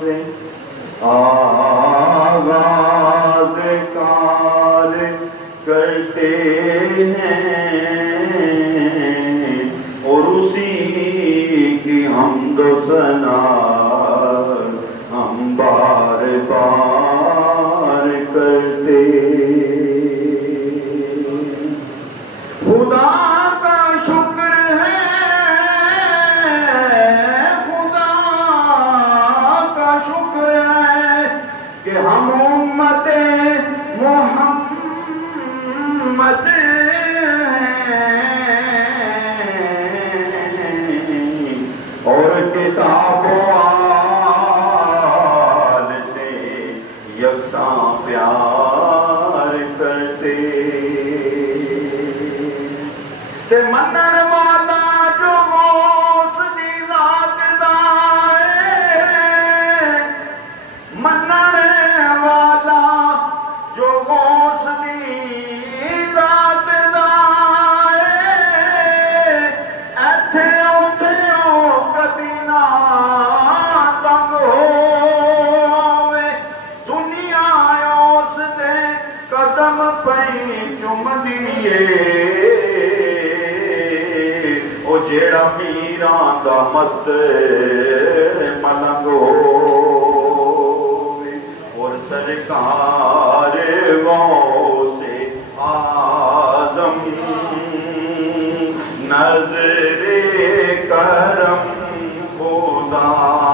سے آغاز کار کرتے ہیں اور اسی کی حمد و ثنا ہم بار بار کرتے خدا کا شکر ہے خدا کا شکر ہے کہ ہم امت محمد اور کتاب و آل سے یکساں پیار کرتے کہ منن والا جو غوث دی ذات دا ہے منن والا جو غوث دی ذات دا ہے ایتھے اوتھے او کدی نہ تنگ ہووے دنیا اس دے قدم پئی چومدی اے او جیڑا میراں دا مست ملنگ ہووے اور سرکار غوث آدم نظر کرم خدا